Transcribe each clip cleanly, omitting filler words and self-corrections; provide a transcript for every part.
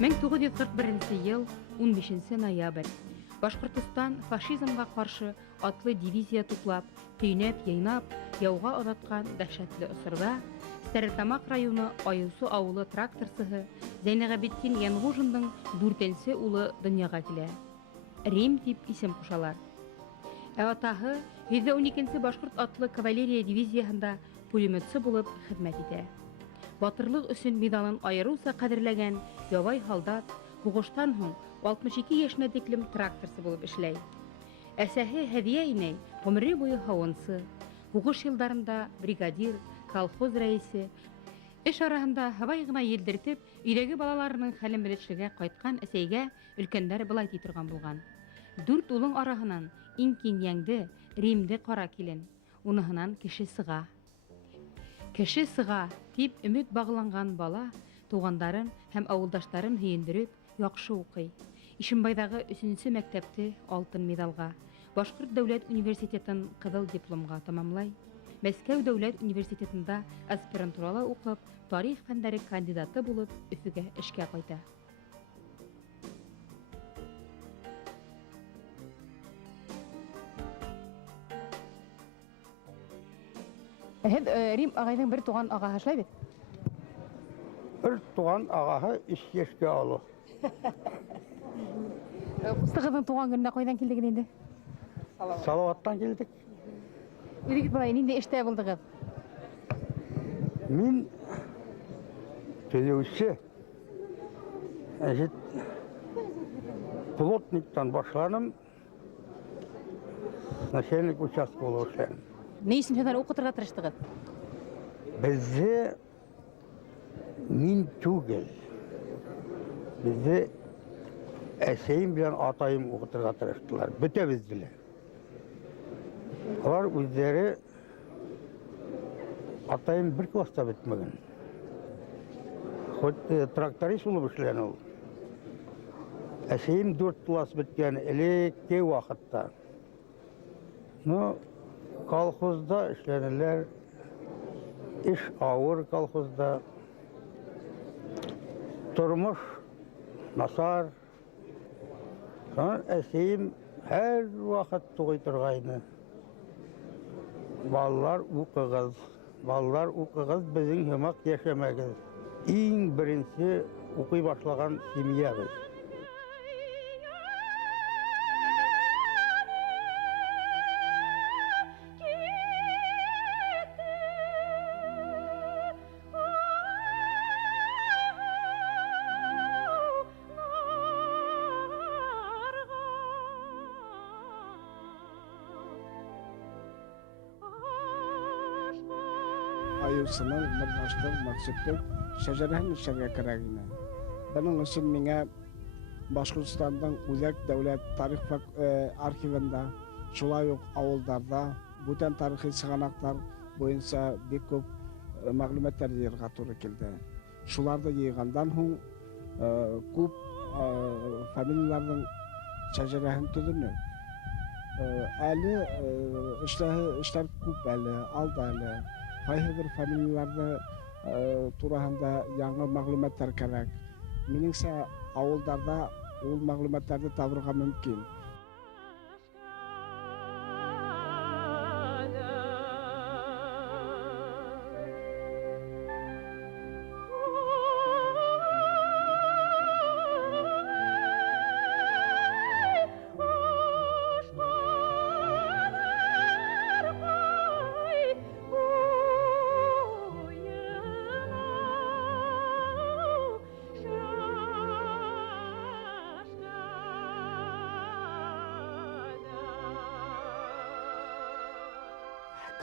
1941 ел 15 ноябрь. Башкортостан фашизмга каршы атлы дивизия туплап, көйнәп-яйнап, яуга оҙатҡан дәһшәтле осорҙа Стәрлетамаҡ районы Айыусу ауылы тракторсыһы Зәйнәғәбетдин Янғужиндың 4-нсе улы донъяға килә. Рим дип исем ҡушалар. Атаһы 112-нсе башҡорт атлы кавалерия дивизияһында пулеметсы булып хеҙмәт итә. Батырлыҡ өсөн медалын айырыуса ҡәҙерләгән ябай һалдат һуғыштан һуң 62 йәшенә тиклем тракторсы булып эшләй. Әсәһе Һәҙиә инәй ғүмере буйы һауынсы, һуғыш йылдарында бригадир, колхоз рәйесе. Эш араһында һабай ғына елдертеп, өйҙәге балаларының хәлен белешергә ҡайтҡан әсәйгә өлкәндәр былай ти торған булған. 4 улың араһынан иң кинйәңде, Римде ҡара килен. Уныһынан кеше сыға. Кеше сыға тип өмөт бағланған бала туғандарын һәм ауылдаштарын һөйөндөрөп, яҡшы уҡый. Ишембайҙағы 3-нсе мәктәпте алтын медалға, Башҡорт дәүләт университетын ҡыҙыл дипломға тамамлай. Мәскәү дәүләт университетында аспирантурала уҡып, тарих фәндәре кандидаты булып, Өфөгә эшкә ҡайта. Һеҙ Рим ағайҙың бер туған ағаһы эшләй бит? Bir туған ағаһы 3 йәшкә алу. Ҡустығыҙҙың туған көнөнә ҡайҙан килдегеҙ инде? Салауаттан килдек. Үҙегеҙ былай ниндәй эштә булдығыҙ? Мин төҙөүсе. Плотниктан башланым. Начальник участка булып эшләдем. Ни өсөн һеҙ уҡытырға тырыштығыҙ? Безде мин түгел. Безде әсәйем белән атайым уҡытырға тырыштылар. Бөтәбеҙҙе лә. Алар үҙҙәре атайым бер класста бөтмәгән. Хоть тракторист булып эшләне ул. Әсәйем 4 класс бөткән элекке ваҡытта. Ну, колхозда эшләнеләр. Эш ауыр колхозда. Тормош насар. Әсәйем һәр ваҡыт туғый торғайны. Балалар уҡығыҙ, беҙҙең һымаҡ йәшәмәгеҙ. Иң беренсе уҡый башлаған семьябыҙ. Айыусының берләштең максаты шәҗәрәһен эшләргә кәрәк ине. Бының өсөн миңә Башҡортостандың Үҙәк дәүләт тарих архивында, шулай уҡ ауылдарҙа, бүтән тарихи сығанаҡтар буйынса бик күп мәғлүмәттәр йыйырға тура килде. Шуларҙы йыйғандан һуң күп фамилияларҙың шәжәрәһен төҙөнө. Әле эшләр күп әле, алда әле. Ҡайһы бер фамилияларҙы тураһында яңы мәғлүмәттәр кәрәк. Минеңсә, ауылдарҙа ул мәғлүмәттәрҙе табырға мөмкин.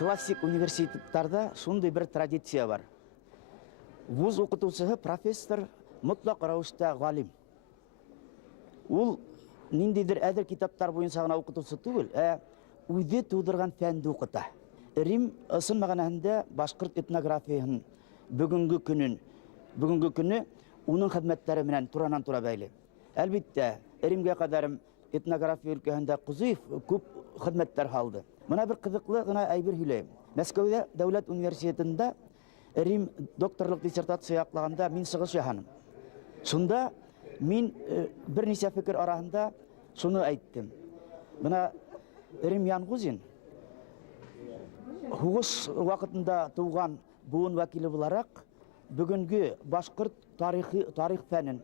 Классик университеттарда шундай бер традиция бар. Вуз уҡытыусыһы профессор мотлаҡ рәүештә ғалим. Ул ниндәйҙер әҙер китаптар буйынса ғына уҡытыусы түгел, үҙе тыуҙырған фәнде уҡыта. Рим ысын мәғәнәһендә башҡорт этнографияһын бөгөнгө көнө уның хеҙмәттәре менән туранан-тура бәйле. Әлбиттә, Римгә ҡәҙәр этнография өлкәһендә Ҡузыев күп хеҙмәттәр һалды. Мына бер ҡыҙыҡлы ғына әйбер һөйләйем. Мәскәүҙә дәүләт университетында Рим докторлыҡ диссертация яҡлағанда мин сығыш яһаным. Шунда Мин бер ничә фикер арасында шуны әйттем. Менә Рим Янгузин хугыш вакытында туган буын вәкиле буларак, бүгенге башкорт тарих фәнен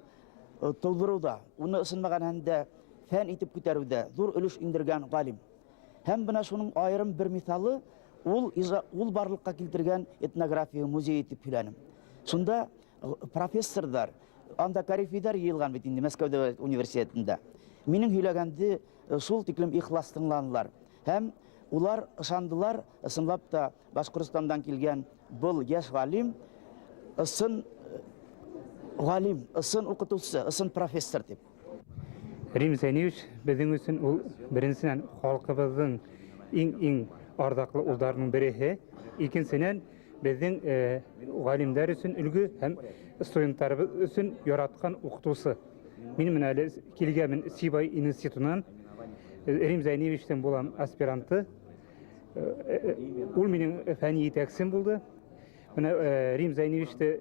тулдыруда, уны ысынмаган һәмдә фән итеп күтәрүдә зур өлеш индергән галим. Һәм менә шуның аерым бер мисалы ул барлыкка килтергән этнография музее итеп һөйләнем. Шунда профессорлар, анда корифейлар йыелган бит инде Мәскәү дәүләт университетында. Минем һөйләгәнде шул тиклем ихлас тыңланылар. Һәм улар ышандылар, ысынлап та Башкортстандан килгән был яшь галим, ысын укытучы, ысын профессор дип. Рим Зәйневич безнең өчен ул беренчедән халкыбызның иң ардаклы улларының береһе, икенчедән безнең галимнәр өчен үлгү һәм студентларыбыз өчен яраткан укытучы. Мин менә әле килгәнмен Сибай институтынан, Рим Зәйневичтән булам аспиранты. Ул минем фәнни итәксем булды. Менә Рим Зәйневичте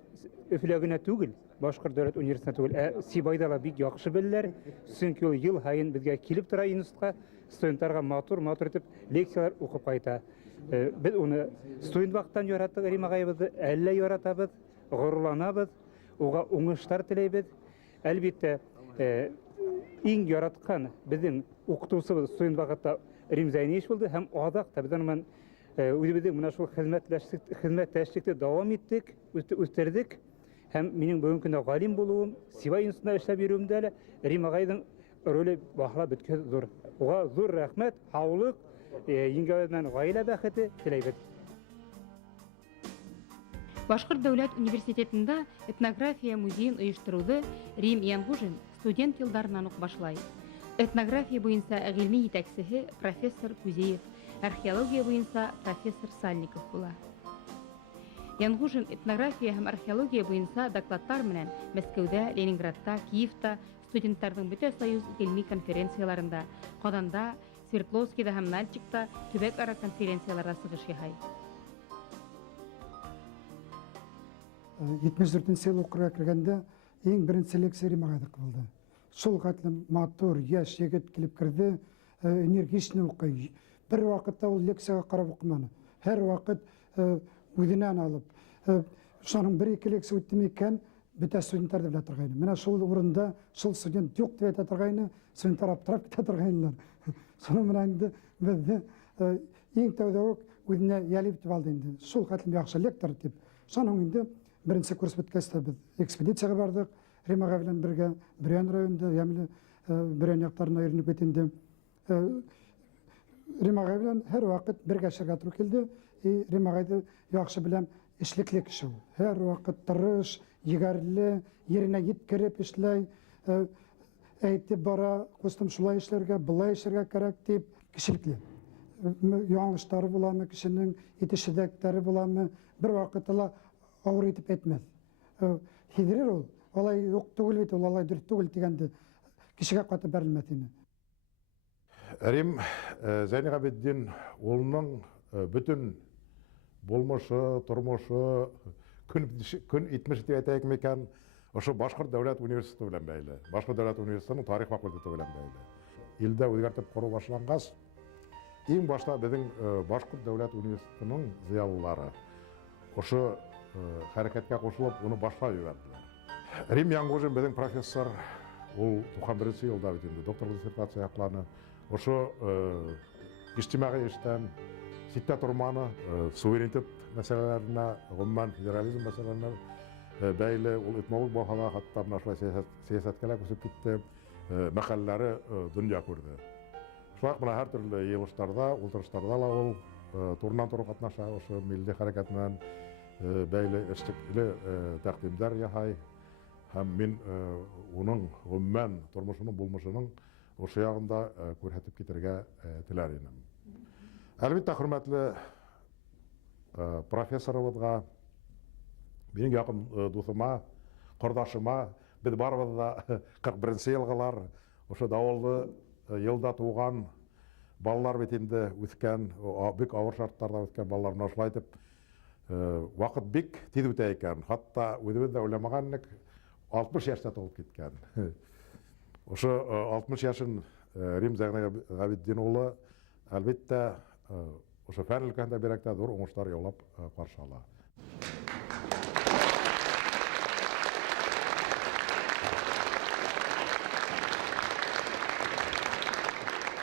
Өфөләгенә түгел, Башкорт дәүләт университетына түгел, Сибайда ла бик яхшы беләләр. Чөнки ул ел һайын безгә килеп тора институтка, студентларга матур итеп лекциялар укып кайта. Без уны студент вакыттан яраттык, Рим агайыбызны әллә яратабыз, горурланабыз, уга уңышлар теләйбез. Әлбәттә, иң яраткан безнең укытучыбыз студент вакытта Рим Зәйневич булды һәм адакта безнең үзебезнең менә шул хезмәттәшлекне дәвам иттек, үстердек. Һәм минем бүгенге көндә галим булуым, Сибай институтында эшләп йөрүемдә лә Рим агайның роле баһалап беткән зур. Уга зур рәхмәт, һаулык, еңгәвеннән гаилә бәхете теләйбез. Башкорт дәүләт университетында этнография музеен оештыруды Рим Янгужин студент елдарынан ук башлай. Этнография буенча гыйльми җитәкчесе профессор Күзеев, археология буенча профессор Сальников була. Янгужин этнография һәм археология буенча докладлар менән Мәскәүдә, Ленинградта, Киевта студентларның бөтен союз гыйльми конференцияларында, Казанда, Свердловскида һәм Нальчикта төбәк-ара конференцияларга чыгыш яһай. 74-нче ел укырга кергәндә иң беренче лекция Рим агайдык булды. Шул катлым матур яшь егет килеп керде, энергичный укый. Бер вакытта ул лекцияга карап укыманы. Һәр вакыт үҙенән алып, шуның бер-ике лекция үтте микән, бөтә студентлар да белә торгайны. Менә шул урында шул студент юк дип әйтә торгайны, студентлар аптырап китә торгайнылар. Шуның менән инде безне иң тәүдә үк үҙенә ялып дип алды инде. Шул катлым яхшы лектор дип. Шуның инде беренче курс беткәч без экспедициягә бардык. Рим агай белән бергә Брянь районында, ягъни Брянь яктарына йөренеп китенде. Рим агай белән һәр вакыт бергә эшләргә туры килде. Рим агайды яхшы беләм, эшлекле кеше ул. Һәр вакыт тырыш, егәрле, yerine yetkереп эшләй, әйтеп бара, кустым шулай эшләргә, былай эшләргә кирәк дип, кешелекле. Яңлыштары буламы, кешенең итешедәктәре буламы, бер вакытта авыр итеп әйтмәс. Хидрер ул, алай юк түгел бит, алай дөрт түгел дигәнде кешегә катып бәрелмәс иде. Рим Зәйнәгабетдин улының бүтін болмышы, тұрмышы, күн итмеш деп әйтәйек мекан, ошо Башкорт дәүләт университеты белән бәйле. Башкорт дәүләт университетының тарих факультеты белән бәйле. Илдә үзгәртеп кору башлангас, иң башта безнең Башкорт дәүләт университетының зыялылары ошо хәрәкәткә кушылып, уны башлап җибәрделәр. Рим Янгужин безнең профессор, ул 91 елда бит инде докторлык диссертация якланы. Ошо иҗтимагый эштән ситтә торманы, суверенитет мәсьәләләренә, гомумән федерализм мәсьәләләренә бәйле, ул этнолог булганда хатта менә шулай сәясәткә күсеп китте, мәкаләләре дөнья күрде. Шулай менә һәр төрле йыелышларда, утырышларда ла ул турыдан-туры катнаша, ошо милли хәрәкәт белән бәйле эшлекле тәкъдимнәр яһай. Һәм мин уның гомумән тормышының, булмышының ошо ягында күрһәтеп китергә теләр идем. Әлбәттә, хөрмәтле профессорыбызга, минең якын дусыма, кордашыма, без барыбыз да 41 елгылар, ошо давыллы елда туган балалар бит инде үскән, бик авыр шартларда үскән балаларны шулай итеп вакыт бик тиз үтә икән. Хатта үзебез дә уйламаган идек, 60 yaşta толып кеткен. Ошо 60 жашын Рим Зайнабетдин улы әлбетте ошо фән өлкәсендә бирәктә зур уңышлар яулап каршы ала.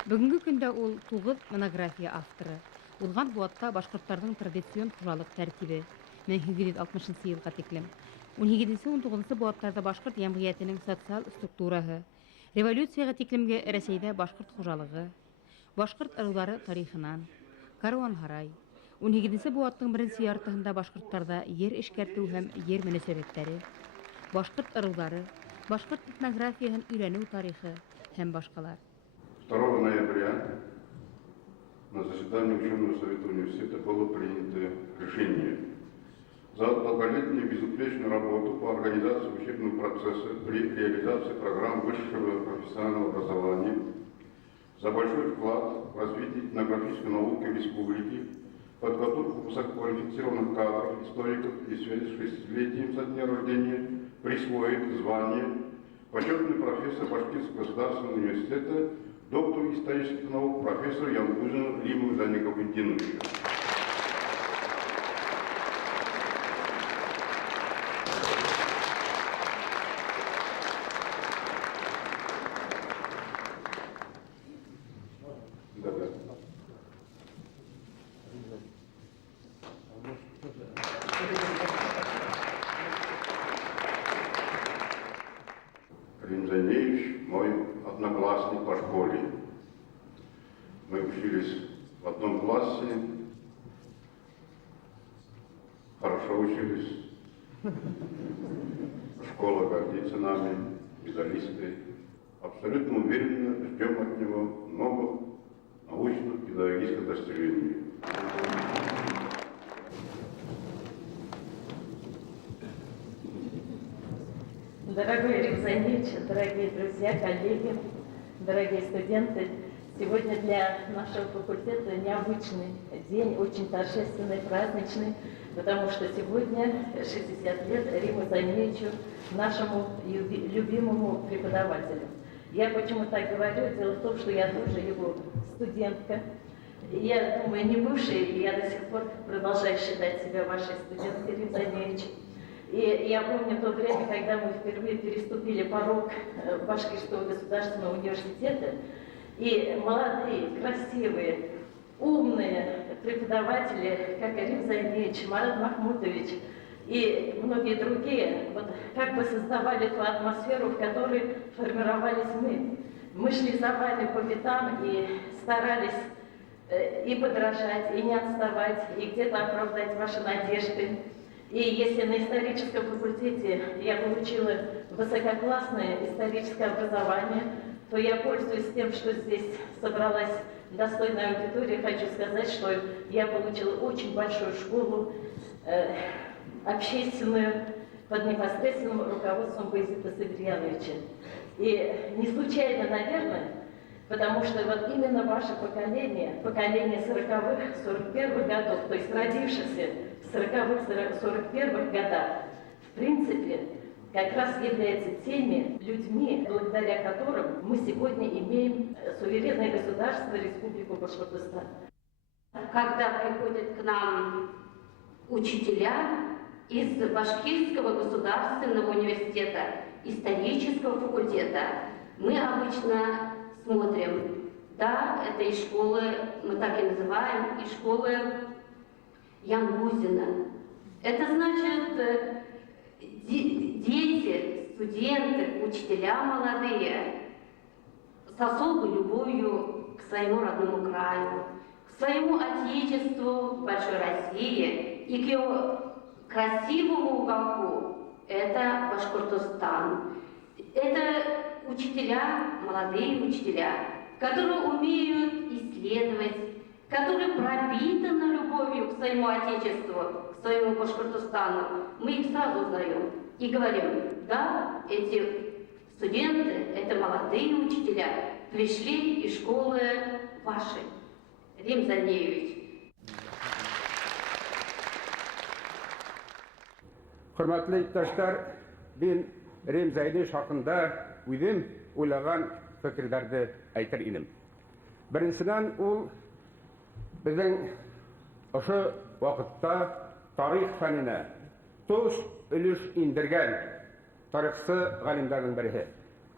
Бүгінгі көндә ул 9 монография авторы. Узган буатта башкортларның традицион хужалык тәртибе 1860 елга тиклем. 17-19 буаттарда башкорт җәмгыятенең социаль структураһы, революцияга тиклемге Рәсәйдә башкорт хужалыгы, башкорт ырулары тарихынан, Каруан-Һарай. 17 буаттың беренче яртыһында башкортларда ер эшкәртү һәм ер мөнәсәбәтләре, башкорт ырулары, башкорт этнографияһын өйрәнү тарихы һәм башкалар. 2 ноября на заседании ученого совета университета было принято решение за долголетнюю безупречную работу по организации учебного процесса при реализации программ высшего профессионального образования, за большой вклад в развитие этнографической науки в республике, подготовку высококвалифицированных кадров, историков и в связи с 60-летием со дня рождения присвоит звание почетный профессор Башкирского государственного университета, доктор исторических наук, профессор Янгузину Риму Зайнабетдиновичу. Рим Зайнеевич мой одноклассник по школе. Мы учились в одном классе, хорошо учились. Школа гордится нами, медалисты. Абсолютно уверенно ждем от него новых научных педагогических достижений. Дорогой Рим Зайнеевич, дорогие друзья, коллеги, дорогие студенты, сегодня для нашего факультета необычный день, очень торжественный, праздничный, потому что сегодня 60 лет Риму Зайнеевичу, нашему любимому преподавателю. Я почему так говорю? Дело в том, что я тоже его студентка. Я думаю, не бывшая, и я до сих пор продолжаю считать себя вашей студенткой, Рим Зайнеевич. И я помню то время, когда мы впервые переступили порог Башкирского государственного университета, и молодые, красивые, умные преподаватели, как Рим Зайнеевич, Марат Махмутович и многие другие, вот как бы создавали ту атмосферу, в которой формировались мы. Мы шли за вами по пятам и старались и подражать, и не отставать, и где-то оправдать ваши надежды. И если на историческом факультете я получила высококлассное историческое образование, то я, пользуясь тем, что здесь собралась достойная аудитория, хочу сказать, что я получила очень большую школу общественную под непосредственным руководством Баязита Сабирьяновича. И не случайно, наверное, потому что вот именно ваше поколение 40-х, 41-х годов, то есть родившихся в 40-х, 41-х годах, в принципе, как раз является теми людьми, благодаря которым мы сегодня имеем суверенное государство Республику Башкортостан. Когда приходят к нам учителя из Башкирского государственного университета, исторического факультета, мы обычно смотрим, да, это из школы, мы так и называем, из школы Янгузина. Это значит, дети, студенты, учителя молодые с особой любовью к своему родному краю, к своему отечеству, большой России и к его красивому уголку. Это Башкортостан. Это учителя, молодые учителя, которые умеют исследовать, которые пропитаны любовью к своему отечеству, к своему Башкортостану. Мы их сразу узнаем и говорим, да, эти студенты, это молодые учителя, пришли из школы вашей. Рим Зайнеевич. Hürmetli ittişler, ben Рим Зайневич хакында үзем уйлаган фикерләрне әйтер идем. Беренчедән, ул безнең ошо вакытта тарих фәненә тус өлеш индергән тарихчы галимнәрнең бере.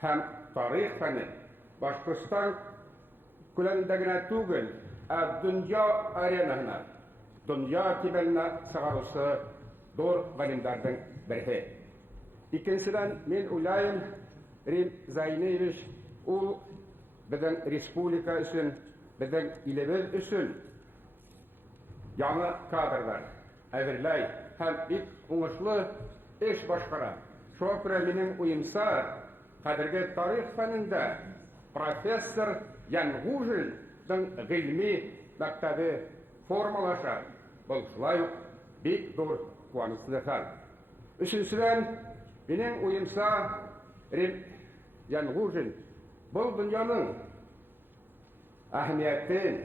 Һәм тарих фәне Башкортстан күләмендә генә түгел, дөнья аренаһына, дөнья кибәленә чыгаручы зур галимнәрнең бере. Икенчедән, мин уйлайм, Рим Зайневич ул безнең республика өчен, безнең илебез өчен яңа кадрлар әзерләй һәм бик уңышлы эш башкара. Шуңа күрә минем уемса, хәзерге тарих фәнендә профессор Янгужинның гыйльми мәктәбе формалаша. Бұл шулай ук бик зур куанычлы хәл. Өченчедән, минем уемса, Рим Янгужин бұл дөньяның әһмиятен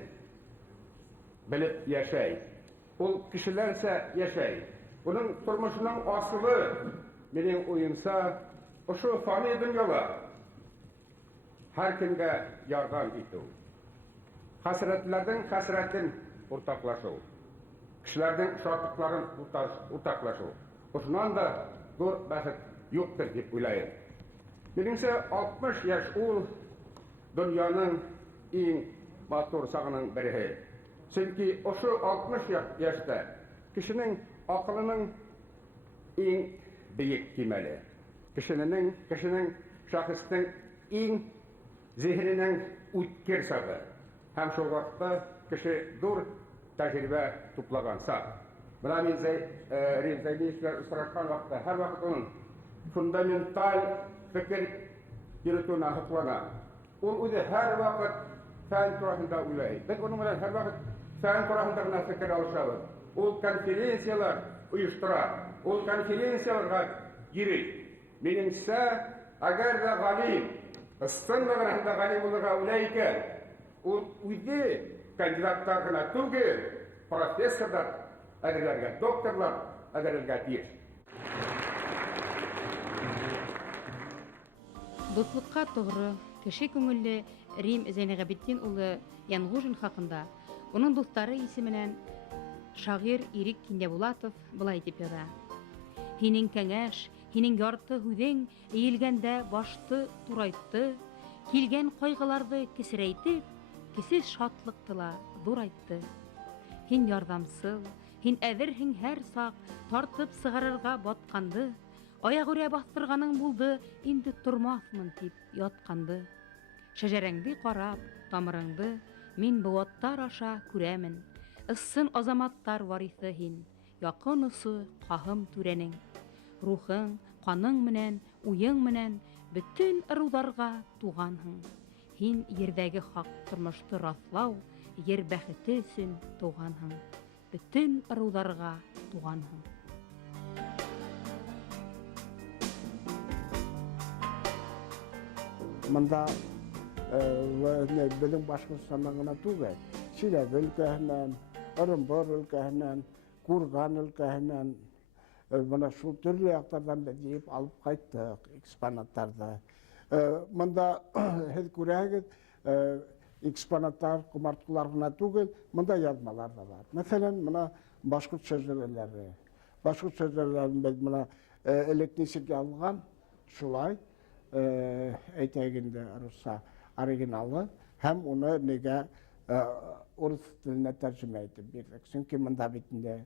белеп яшәй. Ул кешеләрчә яшәй. Буның тормышының асылы, минем уемса, ошо фани дөньяда һәр кемгә ярдәм итү. Хәсрәтләрнең хәсрәтен уртаклашу. Кешеләрнең шатлыкларын уртаклашу. Ошоннан да зур бәхет юктыр дип уйлайм. Минемчә, 60 яшь ул дөньяның иң матур сагының бере. Чөнки ошо 60 яшьтә кешенең акылының иң бийек кимәле. Кешенең шәхестең иң зиһененең үткер сагы. Һәм шул вакытта кеше зур тәҗрибә туплаган сак. Менә мин Рим Зайневичкә очрашкан вакытта һәр вакыт уның фундаменталь фикер йөртүенә хаклана. Ул үзе һәр вакыт фән турында уйлый. Без уның белән һәр вакыт фән турында гына фикер алышабыз. Ул конференциялар оештыра. Ул конференцияларга йөри. Минемчә, әгәр дә галим, ыстынлыгы да галим булырга уйлый икән, ул үзе кандидаттар гына түгел, профессорлар әзерләргә, докторлар әзерләргә тиеш. Дуслыкка тогры, кеше күңелле Рим Зәйнәгабетдин улы Янгужин хакында уның дуслары исеменән шагыйрь Ирек Киндәбулатов былай дип яза. Һинең кәңәш, һинең ярты һүҙең эйелгәндә башты турайтты, килгән кайгыларҙы кесерәйтеп, кесез шатлыҡты ҙурайтты. Һин ярҙамсыл, һин әҙерһең һәр саҡ, тартып сығарырға батҡанды, аяғүрә баҫтырғаның булды, инде тормаҫмын тип ятҡанды. Шәжәрәңде ҡарап, тамырыңды, мин быуаттар аша күрәмен. Ысын азаматтар вариҫы һин, яҡын осо ҡаһым түрәнең. Рухың, ҡаның менән, уйың менән бөтөн ырыуҙарға туғанһың. Һин ерҙәге хаҡ тормошто раҫлау, ер бәхете өсөн туғанһың. Бөтөн ырыуҙарға туғанһың. Мында безнең Башҡортостандан гына түгел, Силәбе өлкәһенән, Ырымбур өлкәһенән, Курган өлкәһенән, мына шул төрлө яҡтарҙан беҙ йыйып алып ҡайттыҡ экспонаттарҙы. Мында һеҙ күрәһегеҙ, экспонаттар, ҡомартҡылар ғына түгел, мында яҙмалар да бар. Мәҫәлән, мына башҡорт шәжәрәләре. Башҡорт шәжәрәләрен беҙ мына элек нисек яҙылған, шулай әйтәгенде русса оригиналы, һәм уны нигә урыс теленә тәржемә итеп бирҙек. Сөнки мында битендә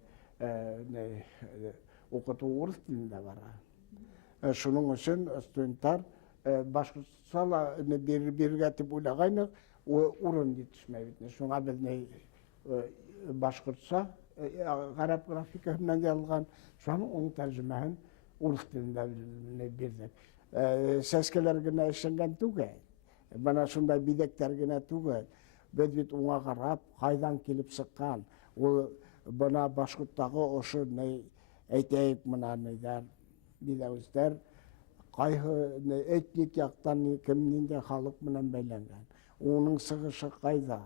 уҡытыу урыс телендә бара. Шуның өсөн студенттар башҡортса бирергә тип уйлағайныҡ, урын етешмәй бит. Шуңа беҙ башҡортса ғәрәп графикаһы менән яҙылған, шуның уның тәржемәһен урыс телендә бирҙек. Сәскәләр генә эшләнгән түгел, бына шундай биҙәктәр генә түгел. Беҙ бит уңа ҡарап, ҡайҙан килеп сыҡҡан. Ул бына Башҡорттағы ошо әйтәйек мына биҙәүестәр ҡайһы этник яҡтан кем ниндәй халыҡ менән бәйләнгән. Уның сығышы ҡайҙа,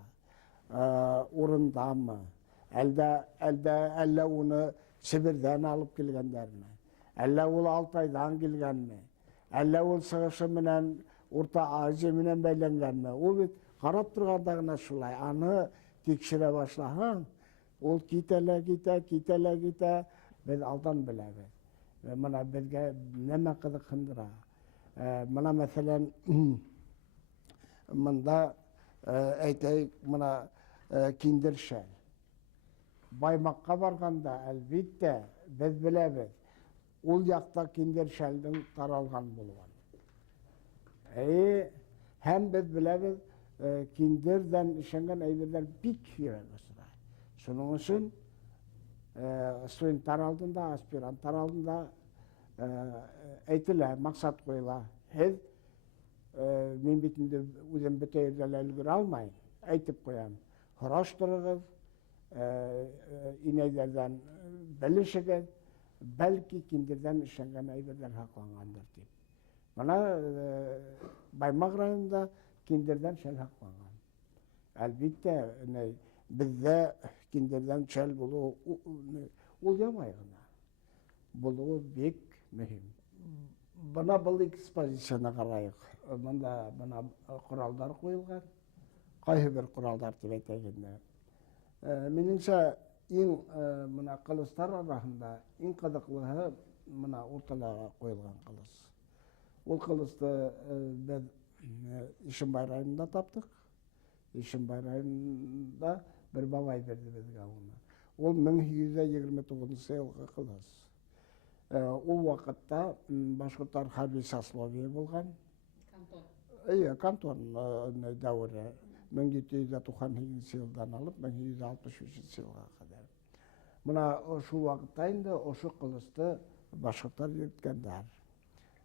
урындамы, әллә уны Себерҙән алып килгәндәрме, әллә ул Алтайҙан килгәнме, Әллә ул сығышы менән Урта Азия менән бәйләнгәнме? Ул бит карап торганда гына шулай. Аны тикшерә башлаһаң, ул китә, без алдан беләбез. Менә безгә нәмә кызыксындыра. Менә мәсәлән, монда әйтәйек, менә киндер шәл. Баймакка барганда, әлбиттә, без беләбез. Ул якта киндер шәлдең таралган булган. Һәм без беләбез, киндердән эшләнгән әйберләр бик кирәк булса. Шуның өчен студентлар алдында, аспирантлар алдында әйтелә, максат куела. Һез мин бит инде үзем бөтә ерләргә өлгерә алмайм. Әйтеп куям. Һораштырыгыз, инәйләрдән белешегез, бәлки киндердән эшләнгән әйберләр һаклангандыр дип. Менә Баймак районында киндердән шәл һакланган. Әлбиттә, бездә киндердән шәл булу ул ябай гына. Булуы бик мөһим. Бына был экспозицияны карайык. Монда коралдар куелган. Кайсы бер коралдар дип әйтәгәндә. Минеңчә, иң мына кылыстар арасында иң кызыклыһы мына урталарга куелган кылыс. Ул кылысты без Ишембай районында таптык. Ишембай районында бер бабай берди безгә уны. Ул 1129 елгы кылыс. Ул вакытта башкортлар хәрби сословие булган. Кантон. Кантон дәвре. 1798 елдан алып 1763 елга кадәр. Менә шул вакытта инде ошо кылысты башкортлар йөрткәннәр.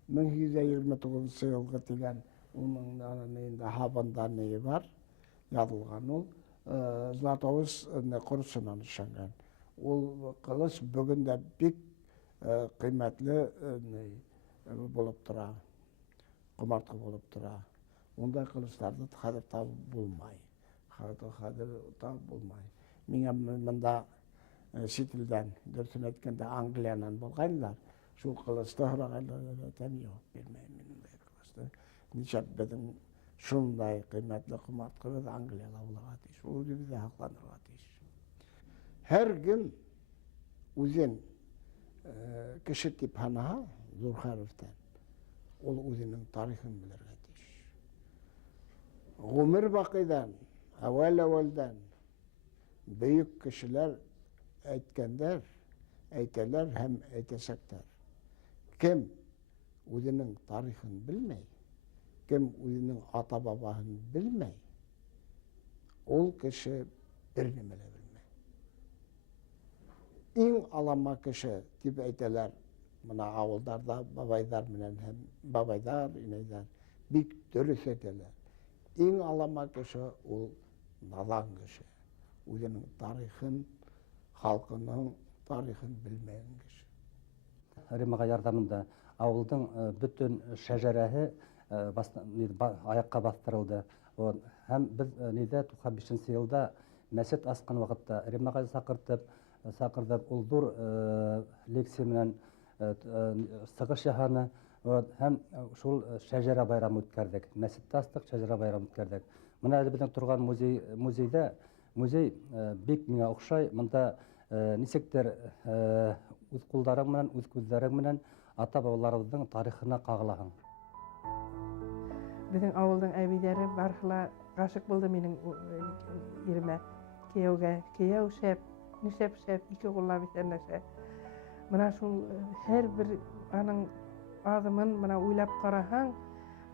1729 елга дигән уның инде хабында не бар, язылган ул. Златоуыз корысынан эшләнгән. Ул кылыч бүгендә бик кыйммәтле булып тора. Кумартка булып тора. Ундай кылычларны хәзер табып булмай. Хәзер табып булмай. Миңа монда сителдән, дөресен әйткәндә, Англиянан булганнар. Шул кылычты һораганнар, тәм юк, белмәйм мин мондай кылычты. Ничә безнең шундай кыйммәтле кумартка без Англиядә булырга тиеш. Ул бездә һакланырга тиеш. Һәр кем үзен кеше дип һанаһа, зур хәрефтән, ул үзенең тарихын белергә тиеш. Гомер бакыйдан, әвәлдән бөек кешеләр әйткәндәр, әйтәләр һәм әйтәсәктәр. Кем үзенең тарихын белмәй, кем үзенең ата-бабаһын белмәй, ул кеше бер нәмә дә белмәй. Иң алама кеше дип әйтәләр, мына авылдарда бабайдар менән һәм бабайдар, инәйләр бик дөрес әйтәләр. Иң алама кеше ул надан кеше. Үзенең тарихын, халкының тарихын белмәгән кеше. Римага ярдәмендә авылдың бүтән шәҗәрәһе аякка бастырылды. Һәм без 95 елда мәчет аскан вакытта Римага сакырдып, ул зур лекция менән сыгыш яһаны һәм шул шәҗәрә байрамы үткәрдек. Мәчеттә астык шәҗәрә байрамы үткәрдек. Менә безнең торган музей бик миңа охшай. Монда ничектер үз кулдарың менән, үз күзләрең менән ата-бабаларыбызның тарихына кагылаһың. Безнең авылның әбидәре бархыла гашык булды минең иремә. Кияүгә, кияү шәп, нишәп шәп, ике куллап исәнләшә. Менә шул һәр бер аның адымын менә уйлап караһаң,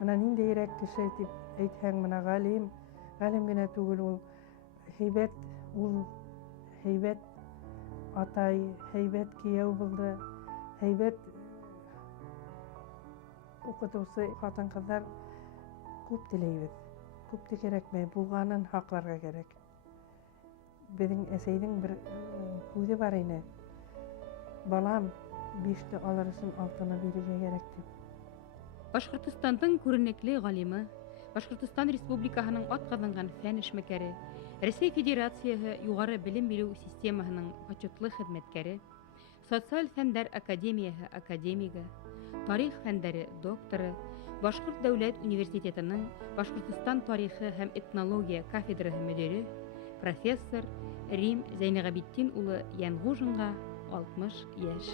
менә ниндәйрәк кеше дип әйтһәң, менә галим генә түгел ул, һәйбәт атай, һәйбәт кияү булды, һәйбәт укытучы хатын-кызлар күп теләйбез. Күп тә кирәкмәй, булганын хакларга кирәк. Безнең әсәйнең бер үзе бар ине. Балам 5-те алыр өчен 6-ны бирергә кирәк дип. Башкортостандың күренекле галиме, Башкортостан Республикаһының атказанган фән эшмәкәре, Россия Федерацияһы югары белем бирү системаһының почетлы хезмәткәре, Социаль фәннәр академияһы академигы, тарих фәндәре докторы, Башкорт дәүләт университетының Башкортстан тарихы һәм этнология кафедраһы мөдире, профессор Рим Зәйнәгабетдин улы Янгужинга 60 яшь.